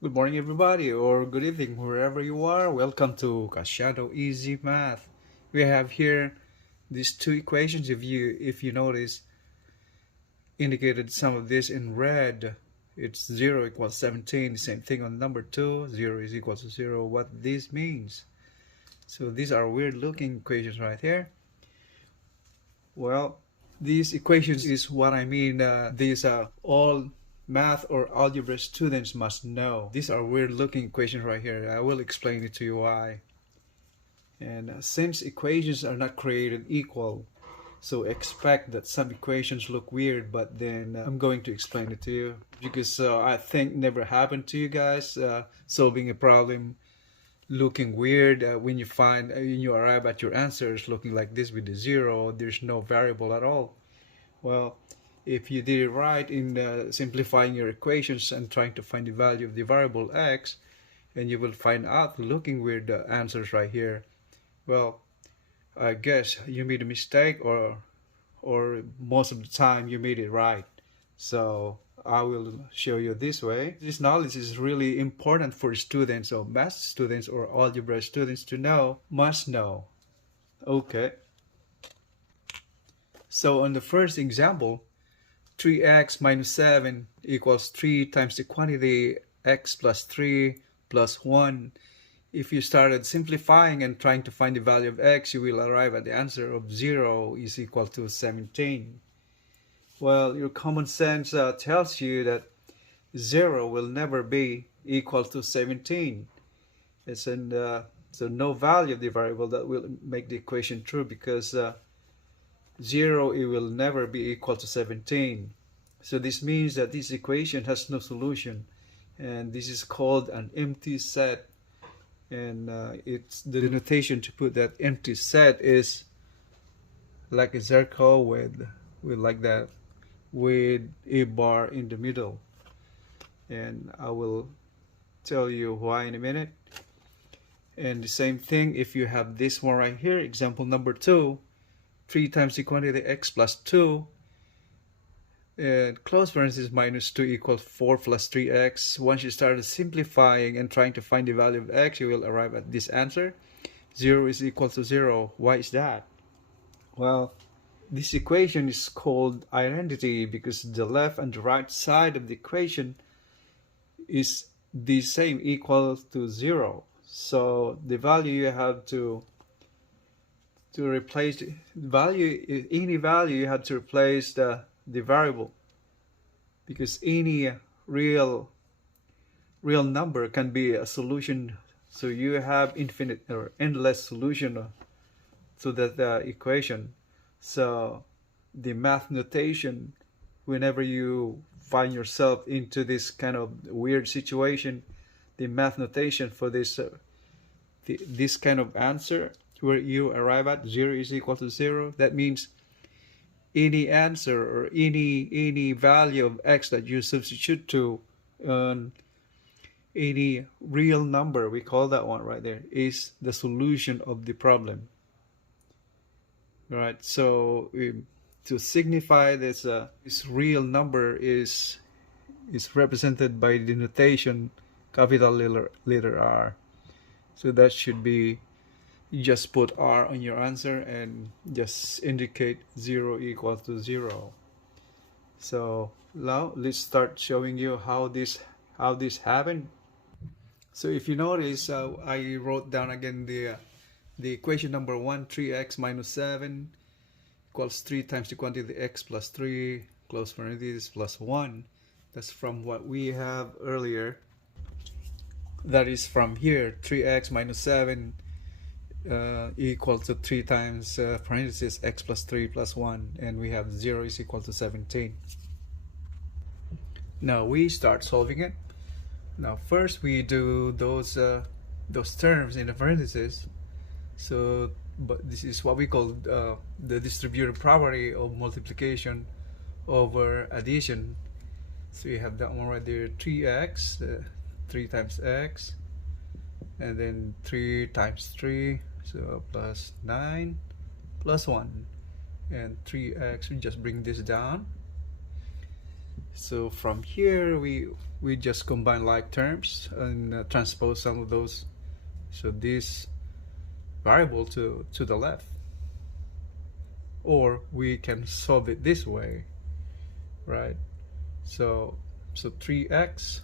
Good morning, everybody, or good evening, wherever you are. Welcome to Kasyanno EZMath. We have here these two equations. If you notice, indicated some of this in red. It's 0 equals 17. The same thing on number 2. 0 is equal to 0. What this means? So these are weird-looking equations right here. Well, these equations is what I mean. These are all math or algebra students must know. These are weird looking equations right here. I will explain it to you why. And since equations are not created equal, so expect that some equations look weird, but then I'm going to explain it to you because I think never happened to you guys solving a problem looking weird when you arrive at your answers looking like this with the zero. There's no variable at all. Well, if you did it right in simplifying your equations and trying to find the value of the variable x, and you will find out looking weird the answers right here. Well, I guess you made a mistake, or most of the time you made it right. So I will show you this way. This knowledge is really important for students or math students or algebra students to know, must know. Okay. So on the first example, 3x minus 7 equals 3 times the quantity x plus 3 plus 1. If you started simplifying and trying to find the value of x, you will arrive at the answer of 0 is equal to 17. Well, your common sense tells you that 0 will never be equal to 17. So no value of the variable that will make the equation true because 0 it will never be equal to 17. So this means that this equation has no solution, and this is called an empty set. And it's the denotation to put that empty set is like a circle with like that, with a bar in the middle. And I will tell you why in a minute. And the same thing if you have this one right here, example number 2, 3 times the quantity x plus 2, and close parenthesis minus 2 equals 4 plus 3x. Once you start simplifying and trying to find the value of x, you will arrive at this answer. 0 is equal to 0. Why is that? Well, this equation is called identity because the left and the right side of the equation is the same, equal to 0. So the value you have to replace the value, any value you have to replace the variable, because any real number can be a solution. So you have infinite or endless solution to that equation. So the math notation, whenever you find yourself into this kind of weird situation, the math notation for this this kind of answer where you arrive at 0 is equal to 0, that means any answer or any value of x that you substitute to any real number, we call that one right there, is the solution of the problem. Right, so to signify this real number is represented by the notation capital letter R. So that should be, you just put R on your answer and just indicate 0 equal to 0. So now let's start showing you how this happened. So if you notice, I wrote down again the equation number 1, 3x minus 7 equals 3 times the quantity x plus 3, close parenthesis, plus 1. That's from what we have earlier. That is from here, 3x minus 7 equal to 3 times parenthesis x plus 3 plus 1, and we have 0 is equal to 17. Now we start solving it. Now first we do those terms in the parentheses. So, but this is what we call the distributive property of multiplication over addition. So you have that one right there, 3x, 3 times x, and then 3 times 3, so plus 9 plus 1, and 3x, we just bring this down, So from here we just combine like terms and transpose some of those, so this variable to the left, or we can solve it this way, right? So 3x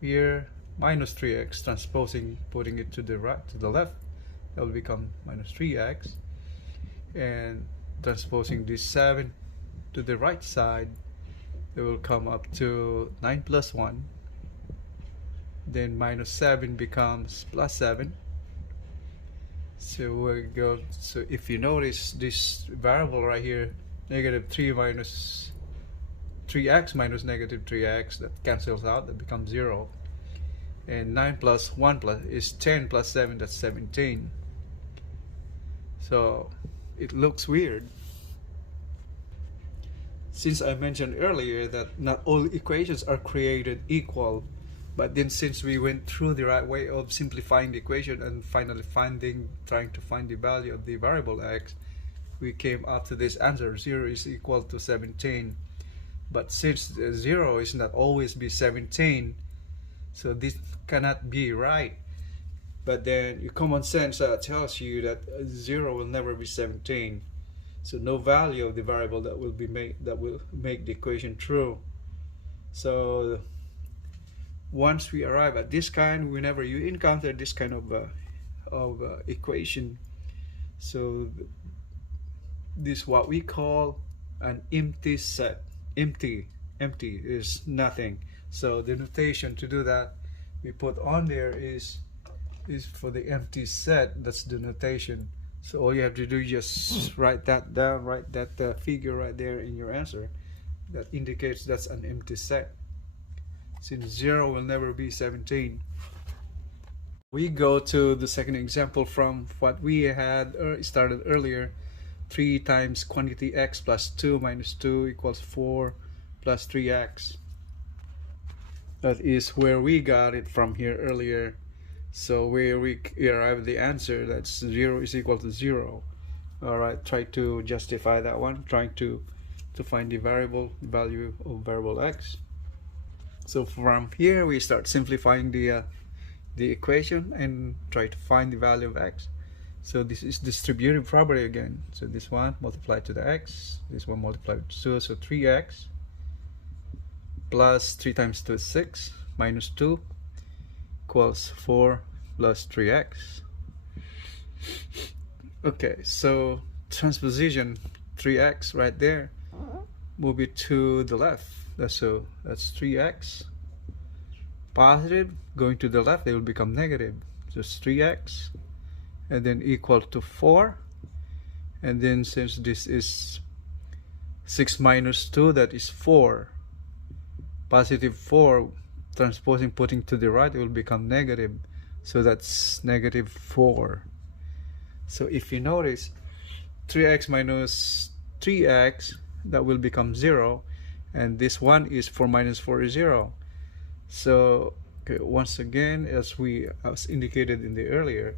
here minus 3x, transposing, putting it to the right, to the left, that will become minus 3x, and transposing this 7 to the right side, it will come up to 9 plus 1, then minus 7 becomes plus 7. So we go, so if you notice this variable right here, negative 3 minus 3x minus negative 3x, that cancels out, that becomes 0. And 9 plus 1 plus is 10 plus 7, that's 17. So it looks weird. Since I mentioned earlier that not all equations are created equal, but then since we went through the right way of simplifying the equation and finally trying to find the value of the variable x, we came up to this answer: 0 is equal to 17. But since 0 is not always be 17, so this cannot be right. But then your common sense tells you that 0 will never be 17. So no value of the variable that will make the equation true. So once we arrive at this kind, whenever you encounter this kind of equation, so this is what we call an empty set. Empty is nothing. So the notation to do that we put on there is for the empty set. That's the notation. So all you have to do is just write that down, write that figure right there in your answer. That indicates that's an empty set, since 0 will never be 17. We go to the second example from what we had started earlier. 3 times quantity x plus 2 minus 2 equals 4 plus 3x. That is where we got it from here earlier. So where we arrive at the answer, that's 0 is equal to 0. Alright, try to justify that one, trying to find the value of variable x. So from here we start simplifying the equation and try to find the value of x. So this is distributive property again. So this one multiplied to the x, this one multiplied to 2, so 3x plus 3 times 2 is 6 minus 2 equals 4 plus 3x. Okay, so transposition 3x right there, move it to the left. That's 3x positive, going to the left it will become negative, just 3x, and then equal to 4, and then since this is 6 minus 2, that is 4, positive 4, transposing, putting to the right, it will become negative, so that's negative 4. So if you notice, 3x minus 3x, that will become 0, and this one is 4 minus 4 is 0. So okay, once again, as indicated in the earlier,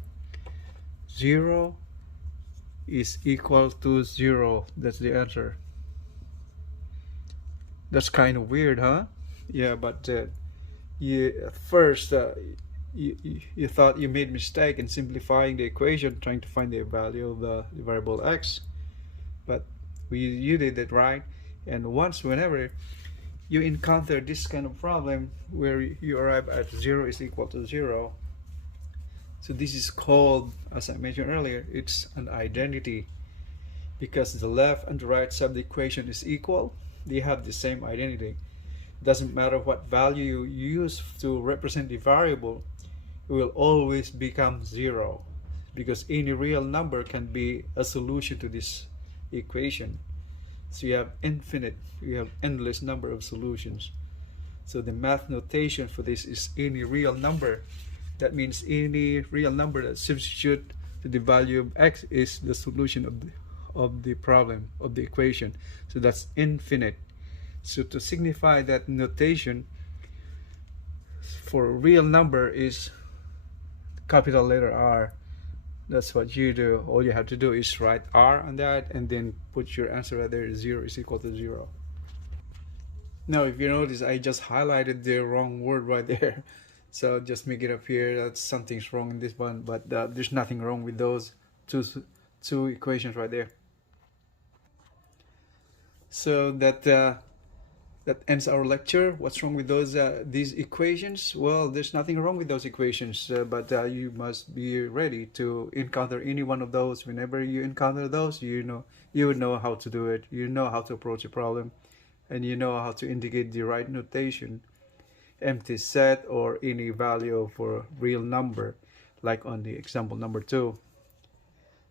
0 is equal to 0. That's the answer. That's kind of weird, huh? Yeah, but at first you thought you made mistake in simplifying the equation, trying to find the value of the variable x, but you did it right. And whenever you encounter this kind of problem where you arrive at 0 is equal to 0, so this is called, as I mentioned earlier, it's an identity, because the left and the right side of the equation is equal. They have the same identity. Doesn't matter what value you use to represent the variable, it will always become 0, because any real number can be a solution to this equation. So you have endless number of solutions. So the math notation for this is any real number. That means any real number that substitute to the value of x is the solution of the problem, of the equation. So that's infinite. So to signify that notation for a real number is capital letter R. That's what you do. All you have to do is write R on that and then put your answer right there. 0 is equal to 0. Now, if you notice, I just highlighted the wrong word right there. So just make it appear that something's wrong in this one, but there's nothing wrong with those two equations right there. So that ends our lecture. What's wrong with these equations? Well, there's nothing wrong with those equations, but you must be ready to encounter any one of those. Whenever you encounter those, you would know how to do it. You know how to approach a problem, and you know how to indicate the right notation, empty set, or any value for a real number, like on the example number 2.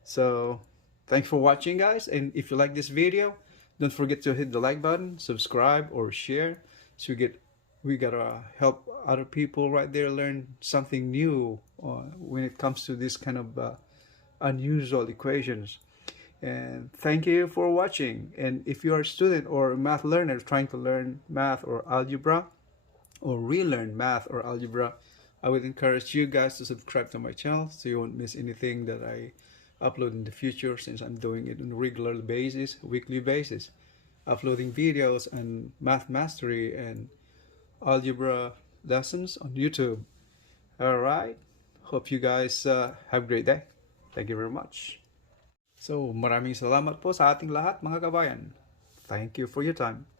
So thanks for watching, guys, and if you like this video, don't forget to hit the like button, subscribe, or share, so we gotta help other people right there learn something new when it comes to this kind of unusual equations. And thank you for watching. And if you are a student or a math learner trying to learn math or algebra, or relearn math or algebra, I would encourage you guys to subscribe to my channel so you won't miss anything that I upload in the future, since I'm doing it on a regular basis, weekly basis, uploading videos and math mastery and algebra lessons on YouTube. Alright, hope you guys have a great day. Thank you very much. So maraming salamat po sa ating lahat, mga kabayan. Thank you for your time.